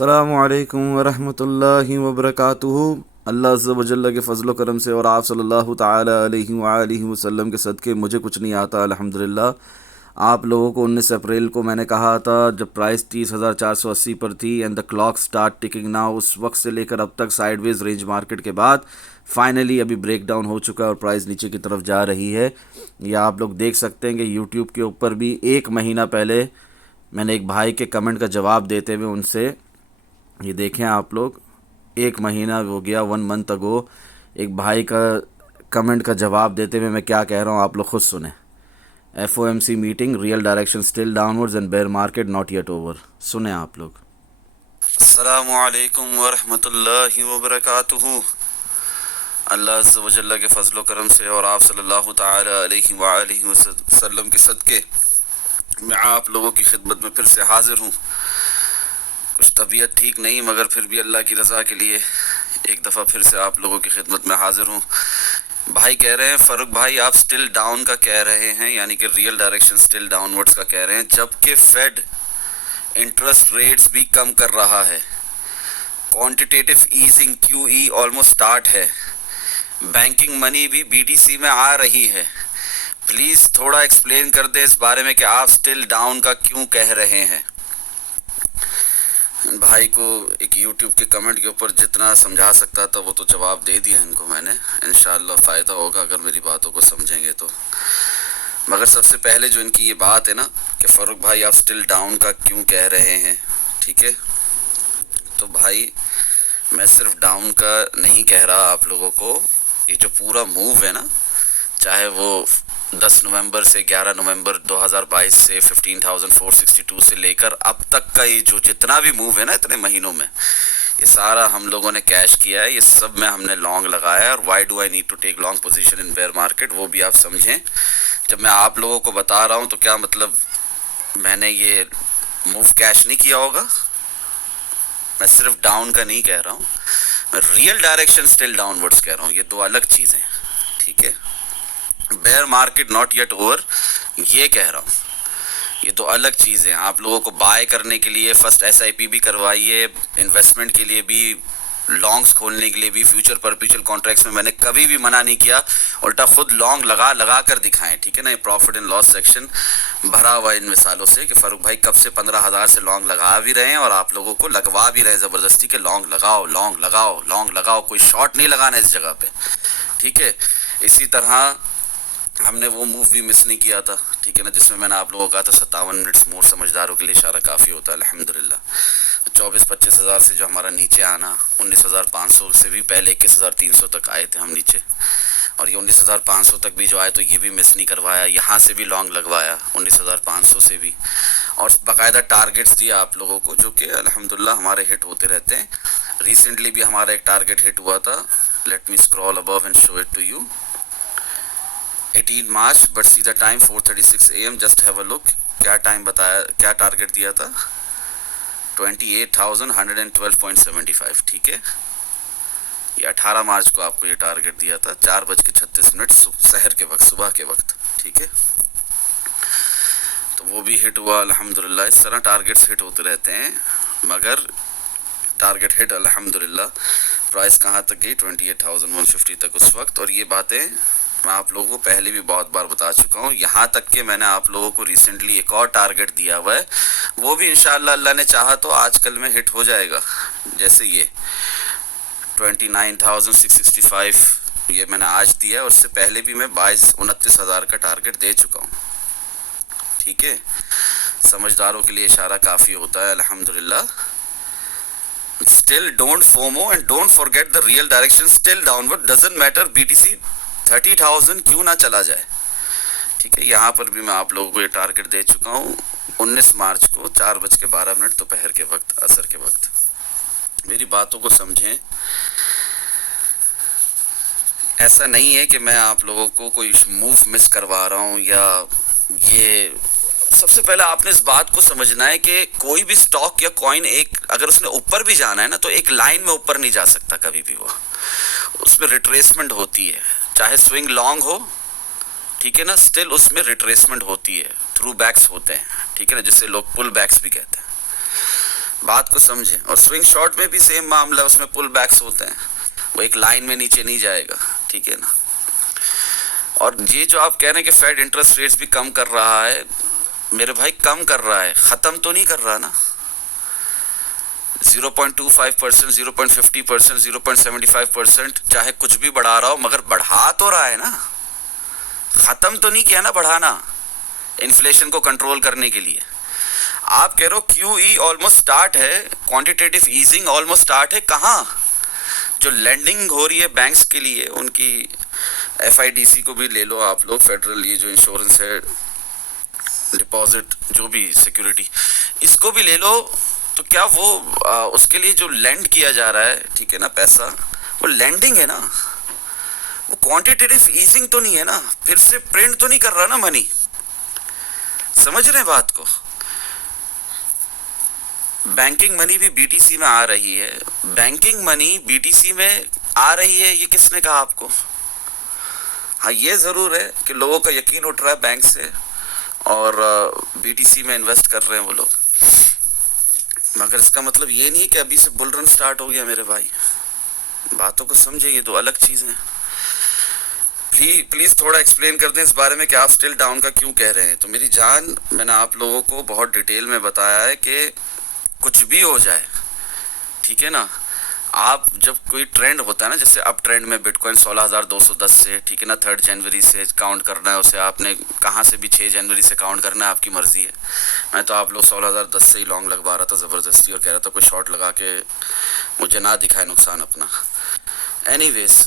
السلام علیکم ورحمۃ اللہ وبرکاتہ۔ اللہ عز و جل کے فضل و کرم سے اور آپ صلی اللہ تعالی علیہ وآلہ وسلم کے صدقے مجھے کچھ نہیں آتا الحمدللہ۔ آپ لوگوں کو 19 اپریل کو میں نے کہا تھا جب پرائس 30,480 پر تھی and the clock start ticking now, اس وقت سے لے کر اب تک سائیڈ ویز رینج مارکیٹ کے بعد فائنلی ابھی بریک ڈاؤن ہو چکا ہے اور پرائس نیچے کی طرف جا رہی ہے۔ یہ آپ لوگ دیکھ سکتے ہیں کہ یوٹیوب کے اوپر بھی ایک مہینہ پہلے میں نے ایک بھائی کے کمنٹ کا جواب دیتے ہوئے ان سے، یہ دیکھیں آپ لوگ، ایک مہینہ ہو گیا 1 month ago، ایک بھائی کا کمنٹ کا جواب دیتے ہوئے میں کیا کہہ رہا ہوں آپ لوگ خود سنیں۔ F O M C meeting, real direction still downwards and bear market not yet over. سنیں آپ لوگ۔ السلام علیکم ورحمۃ اللہ وبرکاتہ۔ اللہ عز و جل کے فضل و کرم سے اور آپ صلی اللہ تعالی علیہ وآلہ وسلم کے صدقے میں آپ لوگوں کی خدمت میں پھر سے حاضر ہوں۔ کچھ طبیعت ٹھیک نہیں مگر پھر بھی اللہ کی رضا کے لیے ایک دفعہ پھر سے آپ لوگوں کی خدمت میں حاضر ہوں۔ بھائی کہہ رہے ہیں فاروق بھائی آپ سٹل ڈاؤن کا کہہ رہے ہیں، یعنی کہ real direction still downwards کا کہہ رہے ہیں، جبکہ فیڈ انٹرسٹ ریٹس بھی کم کر رہا ہے، کوانٹیٹیو ایزنگ کیو ای آلموسٹ سٹارٹ ہے، بینکنگ منی بھی بی ٹی سی میں آ رہی ہے۔ پلیز تھوڑا ایکسپلین کر دیں اس بارے میں کہ آپ سٹل ڈاؤن کا کیوں کہہ رہے ہیں۔ بھائی کو ایک یوٹیوب کے کمنٹ کے اوپر جتنا سمجھا سکتا تھا وہ تو جواب دے دیا ان کو میں نے، انشاءاللہ فائدہ ہوگا اگر میری باتوں کو سمجھیں گے تو۔ مگر سب سے پہلے جو ان کی یہ بات ہے نا کہ فاروق بھائی آپ سٹل ڈاؤن کا کیوں کہہ رہے ہیں، ٹھیک ہے، تو بھائی میں صرف ڈاؤن کا نہیں کہہ رہا آپ لوگوں کو، یہ جو پورا موو ہے نا، چاہے وہ 10 نومبر سے 11 نومبر 2022 سے 15,462 سے لے کر اب تک کا یہ جو جتنا بھی موو ہے نا اتنے مہینوں میں، یہ سارا ہم لوگوں نے کیش کیا ہے، یہ سب میں ہم نے لانگ لگایا ہے۔ اور why do I need to take long position in bear market, وہ بھی آپ سمجھیں۔ جب میں آپ لوگوں کو بتا رہا ہوں تو کیا مطلب میں نے یہ موو کیش نہیں کیا ہوگا؟ میں صرف ڈاؤن کا نہیں کہہ رہا ہوں، میں real direction still downwards کہہ رہا ہوں، یہ دو الگ چیزیں ہیں، ٹھیک ہے۔ Bear market not yet over یہ کہہ رہا ہوں، یہ تو الگ چیز ہے۔ آپ لوگوں کو بائی کرنے کے لیے فرسٹ ایس آئی پی بھی کروائیے، انویسٹمنٹ کے لیے بھی، لانگس کھولنے کے لیے بھی، فیوچر پرپیچول کانٹریکٹس میں نے کبھی بھی منع نہیں کیا، الٹا خود لانگ لگا کر دکھائیں، ٹھیک ہے نا۔ یہ پروفٹ اینڈ لاس سیکشن بھرا ہوا ان مثالوں سے کہ فاروق بھائی کب سے 15,000 سے لانگ لگا بھی رہے ہیں اور آپ لوگوں کو لگوا بھی رہے ہیں زبردستی کہ لانگ لگاؤ لانگ لگاؤ لانگ لگاؤ، کوئی شارٹ نہیں لگانا اس جگہ پہ، ٹھیک ہے۔ اسی طرح ہم نے وہ موو بھی مس نہیں کیا تھا، ٹھیک ہے نا، جس میں میں نے آپ لوگوں کو کہا تھا 57 منٹس مور، سمجھداروں کے لیے اشارہ کافی ہوتا ہے الحمدللہ۔ 24-25 ہزار سے جو ہمارا نیچے آنا، 19,500 سے بھی پہلے 21,300 تک آئے تھے ہم نیچے، اور یہ 19,500 تک بھی جو آئے تو یہ بھی مس نہیں کروایا، یہاں سے بھی لانگ لگوایا 19,500 سے بھی، اور باقاعدہ ٹارگٹس دیا آپ لوگوں کو جو کہ الحمدللہ ہمارے ہٹ ہوتے رہتے ہیں۔ ریسنٹلی بھی ہمارا ایک ٹارگٹ ہٹ ہوا تھا، let me scroll above and show it to you, 18 March, but see the time 4:36 AM، just have a look, کیا ٹائم بتایا، کیا ٹارگٹ دیا تھا، 28,112.75، ٹھیک ہے۔ یہ 18 مارچ کو آپ کو یہ ٹارگٹ دیا تھا 4:36 سحر کے وقت، صبح کے وقت، ٹھیک ہے، تو وہ بھی ہٹ ہوا الحمدللہ۔ اس طرح ٹارگٹس ہٹ ہوتے رہتے ہیں، مگر ٹارگٹ ہٹ الحمدللہ۔ پرائس کہاں تک گئی؟ 28,150 تک اس وقت، اور یہ باتیں میں آپ لوگوں کو پہلے بھی بہت بار بتا چکا ہوں، یہاں تک کہ میں نے آپ لوگوں کو ریسنٹلی ایک اور ٹارگٹ دیا ہوا ہے، وہ بھی انشاءاللہ اللہ نے چاہا تو آج کل میں ہٹ ہو جائے گا، جیسے یہ 29,665 یہ میں نے آج دیا ہے، اور اس سے پہلے بھی میں 29,000 کا ٹارگٹ دے چکا ہوں، ٹھیک ہے۔ سمجھداروں کے لیے اشارہ کافی ہوتا ہے الحمدللہ۔ Still don't FOMO and don't forget the real direction still downward, doesn't matter BTC 30,000 کیوں نہ چلا جائے، ٹھیک ہے۔ یہاں پر بھی میں آپ لوگوں کو یہ ٹارگٹ دے چکا ہوں 19 مارچ کو 4:12 دوپہر کے وقت، عصر کے وقت۔ میری باتوں کو سمجھیں، ایسا نہیں ہے کہ میں آپ لوگوں کو کوئی موو مس کروا رہا ہوں، یا یہ سب سے پہلے آپ نے اس بات کو سمجھنا ہے کہ کوئی بھی سٹاک یا کوائن ایک اگر اس نے اوپر بھی جانا ہے نا تو ایک لائن میں اوپر نہیں جا سکتا کبھی بھی، وہ اس میں ریٹریسمنٹ ہوتی ہے، چاہے سوئنگ لانگ ہو، ٹھیک ہے نا، سٹل اس میں ریٹریسمنٹ ہوتی ہے، تھرو بیکس ہوتے ہیں، ٹھیک ہے نا، جسے لوگ پل بیکس بھی کہتے ہیں۔ بات کو سمجھیں. اور سوئنگ شارٹ میں بھی سیم معاملہ, اس میں پل بیکس ہوتے ہیں, وہ ایک لائن میں نیچے نہیں جائے گا, ٹھیک ہے نا. اور یہ جو آپ کہہ رہے ہیں کہ فیڈ انٹرسٹ ریٹس بھی کم کر رہا ہے, میرے بھائی کم کر رہا ہے, ختم تو نہیں کر رہا نا. 0.25%, 0.50%, 0.75%, چاہے کچھ بھی بڑھا رہا ہو, مگر بڑھا تو رہا ہے نا, ختم تو نہیں کیا نا بڑھانا انفلیشن کو کنٹرول کرنے کے لیے. آپ کہہ رہے ہو کیو ای آلموسٹ سٹارٹ ہے, کوانٹیٹیو ایزنگ آلموسٹ سٹارٹ ہے, کہاں؟ جو لینڈنگ ہو رہی ہے بینکس کے لیے, ان کی ایف آئی ڈی سی کو بھی لے لو آپ لوگ, فیڈرل یہ جو انشورنس ہے, ڈپازٹ جو بھی سیکیورٹی, اس کو بھی لے لو. تو کیا وہ اس کے لیے جو لینڈ کیا جا رہا ہے, ٹھیک ہے نا, پیسہ, وہ لینڈنگ ہے نا, وہ کوانٹیٹیو ایزنگ تو نہیں ہے نا, پھر سے پرنٹ تو نہیں کر رہا نا منی. سمجھ رہے ہیں بات کو؟ بینکنگ منی بھی بی ٹی سی میں آ رہی ہے, بینکنگ منی بی ٹی سی میں آ رہی ہے, یہ کس نے کہا آپ کو؟ ہاں یہ ضرور ہے کہ لوگوں کا یقین اٹھ رہا ہے بینک سے, اور بی ٹی سی میں انویسٹ کر رہے ہیں وہ لوگ, مگر اس کا مطلب یہ نہیں کہ ابھی سے بل رن سٹارٹ ہو گیا میرے بھائی. باتوں کو سمجھیں, یہ دو الگ چیزیں ہیں. پلیز تھوڑا ایکسپلین کر دیں اس بارے میں کہ آپ سٹل ڈاؤن کا کیوں کہہ رہے ہیں. تو میری جان, میں نے آپ لوگوں کو بہت ڈیٹیل میں بتایا ہے کہ کچھ بھی ہو جائے, ٹھیک ہے نا, آپ جب کوئی ٹرینڈ ہوتا ہے نا, جیسے اب ٹرینڈ میں بٹ کوائن 16,210 سے, ٹھیک ہے نا, 3 جنوری سے کاؤنٹ کرنا ہے اسے, آپ نے کہاں سے بھی 6 جنوری سے کاؤنٹ کرنا ہے, آپ کی مرضی ہے. میں تو آپ لوگ 16,010 سے ہی لانگ لگوا رہا تھا زبردستی, اور کہہ رہا تھا کوئی شارٹ لگا کے مجھے نہ دکھائے نقصان اپنا. اینی ویز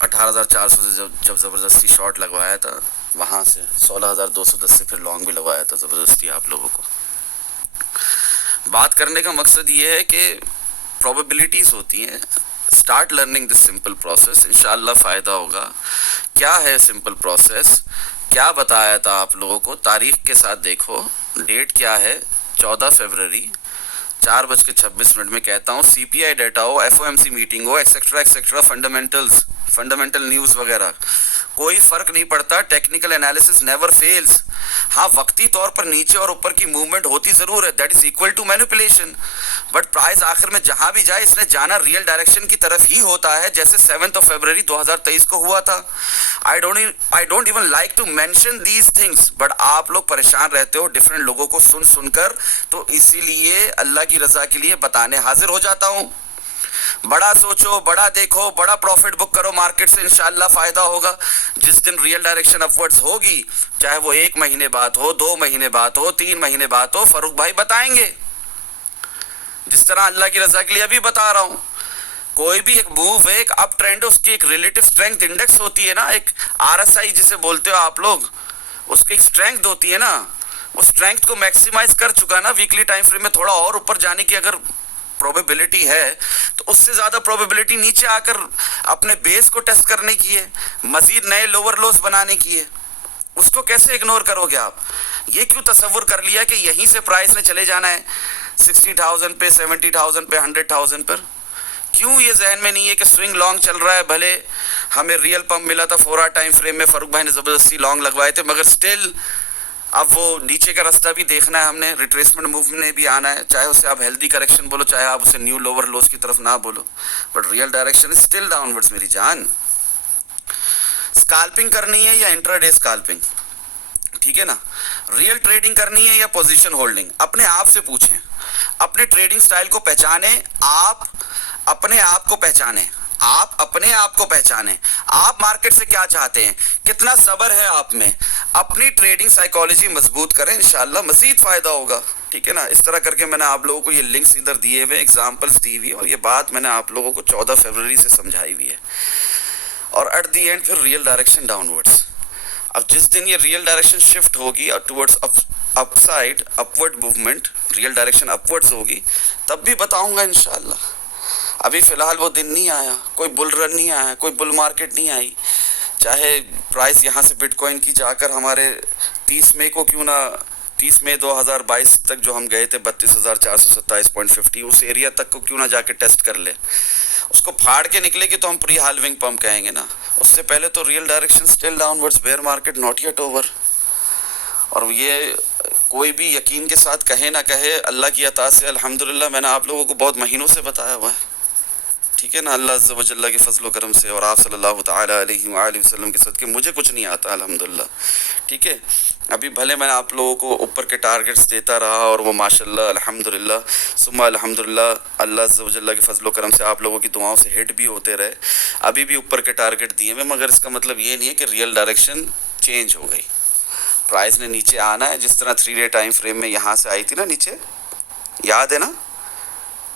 18,400 سے جب زبردستی شارٹ لگوایا تھا, وہاں سے 16,210 سے پھر لانگ بھی لگوایا تھا زبردستی آپ لوگوں کو. بات کرنے کا مقصد یہ ہے کہ پروبیبلٹیز ہوتی ہیں. Start learning this simple process, انشاءاللہ فائدہ ہوگا. کیا ہے سمپل پروسیس, کیا بتایا تھا آپ لوگوں کو, تاریخ کے ساتھ دیکھو, ڈیٹ کیا ہے, 14 فروری, 4:26 میں کہتا ہوں, سی پی آئی ڈیٹا ہو, F O M C meeting ہو, ایکسیکٹرا ایکسیکٹرا, فنڈامنٹل نیوز وغیرہ, کوئی فرق نہیں پڑتا. Technical analysis never fails. ہاں وقتی طور پر نیچے اور اوپر کی موومنٹ ہوتی ضرور ہے, that is equal to manipulation, but price آخر میں جہاں بھی جائے اس نے جانا ریئل ڈائریکشن کی طرف ہی ہوتا ہے, جیسے 7 فروری 2023 کو ہوا تھا. I don't even like to mention these things, but آپ لوگ پریشان رہتے ہو ڈفرینٹ لوگوں کو سن کر, تو اسی لیے اللہ کی رضا کے لیے بتانے حاضر ہو جاتا ہوں. بڑا سوچو, بڑا دیکھو, بڑا پروفٹ بک کرو مارکیٹ سے, انشاءاللہ فائدہ ہوگا. جس دن ریئل ڈائریکشن اپورڈز ہوگی, چاہے وہ 1 مہینے بعد ہو, 2 مہینے بعد ہو, 3 مہینے بعد ہو, فاروق بھائی بتائیں گے, جس طرح اللہ کی رضا کے لیے ابھی بتا رہا ہوں. کوئی بھی ایک موو ہے, ایک اپ ٹرینڈ, اس کی ایک ریلیٹو اسٹرینتھ انڈیکس ہوتی ہے نا, ایک آر ایس آئی جسے بولتے ہو آپ لوگ, اس کی ایک اسٹرینتھ ہوتی ہے نا, اس اسٹرینتھ کو میکسیمائز کر چکا نا ویکلی ٹائم فریم میں. تھوڑا اور اوپر جانے کی اگر پروبیبلٹی ہے, تو اس سے زیادہ پروبیبلٹی نیچے آ کر اپنے بیس کو ٹیسٹ کرنے کی ہے, مزید نئے لوور لوز بنانے کی ہے. اس کو کیسے اگنور کرو گے آپ؟ یہ کیوں تصور کر لیا کہ یہیں سے پرائس نے چلے جانا ہے 60,000 پہ, 70,000 پہ, 100,000 پر؟ کیوں یہ ذہن میں نہیں ہے کہ سوئنگ لانگ چل رہا ہے؟ بھلے ہمیں ریئل پمپ ملا تھا 4 آور ٹائم فریم میں, فاروق بھائی نے زبردستی لانگ لگوائے تھے, مگر سٹل اب وہ نیچے کا راستہ بھی دیکھنا ہے ہم نے, ریٹریسمنٹ موو میں بھی آنا ہے, چاہے اسے آپ ہیلدی کریکشن بولو, چاہے آپ اسے نیو لوور لوز کی طرف نہ بولو, but real direction is still downwards میری جان. اسکالپنگ کرنی ہے یا انٹرا ڈے اسکالپنگ, ٹھیک ہے نا, ریئل ٹریڈنگ کرنی ہے یا پوزیشن ہولڈنگ, اپنے آپ سے پوچھیں, اپنے ٹریڈنگ سٹائل کو پہچانیں, آپ اپنے آپ کو پہچانیں, آپ اپنے آپ کو پہچانیں, آپ مارکیٹ سے کیا چاہتے ہیں, کتنا صبر ہے آپ میں, اپنی ٹریڈنگ سائیکالوجی مضبوط کریں, انشاءاللہ مزید فائدہ ہوگا, ٹھیک ہے نا. اس طرح کر کے میں نے آپ لوگوں کو یہ لنکس ادھر دیے ہوئے, ایگزامپلس دی ہوئی, اور یہ بات میں نے آپ لوگوں کو 14 فروری سے سمجھائی ہوئی ہے, اور ایٹ دی اینڈ پھر ریئل ڈائریکشن ڈاؤن ورڈس. اب جس دن یہ ریئل ڈائریکشن شفٹ ہوگی اور towards upside, upward movement, real direction upwards ہوگی, تب بھی بتاؤں گا انشاءاللہ. ابھی فی الحال وہ دن نہیں آیا, کوئی بل رن نہیں آیا, کوئی بل مارکیٹ نہیں آئی, چاہے پرائس یہاں سے بٹ کوائن کی جا کر ہمارے 30 مئی کو کیوں نہ, 30 مئی 2022 تک جو ہم گئے تھے 32,427.50, اس ایریا تک کو کیوں نہ جا کے ٹیسٹ کر لے, اس کو پھاڑ کے نکلے گی تو ہم پری ہالونگ پمپ کہیں گے نا. اس سے پہلے تو real direction still downwards, bear market not yet over. اور یہ کوئی بھی یقین کے ساتھ کہے نہ کہے، اللہ کی عطا سے الحمدللہ میں نے آپ لوگوں کو بہت مہینوں سے بتایا ہوا ہے، ٹھیک ہے نا، اللہ عز و جل کے فضل و کرم سے اور آپ صلی اللہ تعالی علیہ وآلہ وسلم کے صدقے مجھے کچھ نہیں آتا الحمدللہ، ٹھیک ہے۔ ابھی بھلے میں آپ لوگوں کو اوپر کے ٹارگٹس دیتا رہا اور وہ ماشاءاللہ الحمدللہ ثم الحمدللہ اللہ عز و جل کے فضل و کرم سے آپ لوگوں کی دعاؤں سے ہٹ بھی ہوتے رہے، ابھی بھی اوپر کے ٹارگٹ دیے میں، مگر اس کا مطلب یہ نہیں ہے کہ ریئل ڈائریکشن چینج ہو گئی، پرائز نے نیچے آنا ہے، جس طرح 3 ڈے ٹائم فریم میں یہاں سے آئی تھی نا نیچے، یاد ہے نا،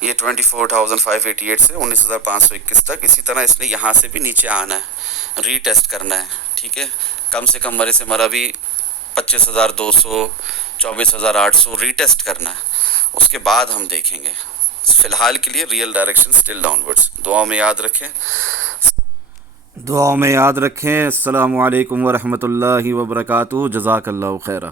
یہ 24,588 سے 19,521 تک، اسی طرح اس نے یہاں سے بھی نیچے آنا ہے، ری ٹیسٹ کرنا ہے، ٹھیک ہے، کم سے کم مرے سے مرا بھی 25,200 24,800 ری ٹیسٹ کرنا ہے، اس کے بعد ہم دیکھیں گے، فی الحال کے لیے real direction still downwards, دعاؤں میں یاد رکھیں، السلام علیکم ورحمۃ اللہ وبرکاتہ، جزاک اللہ خیرہ۔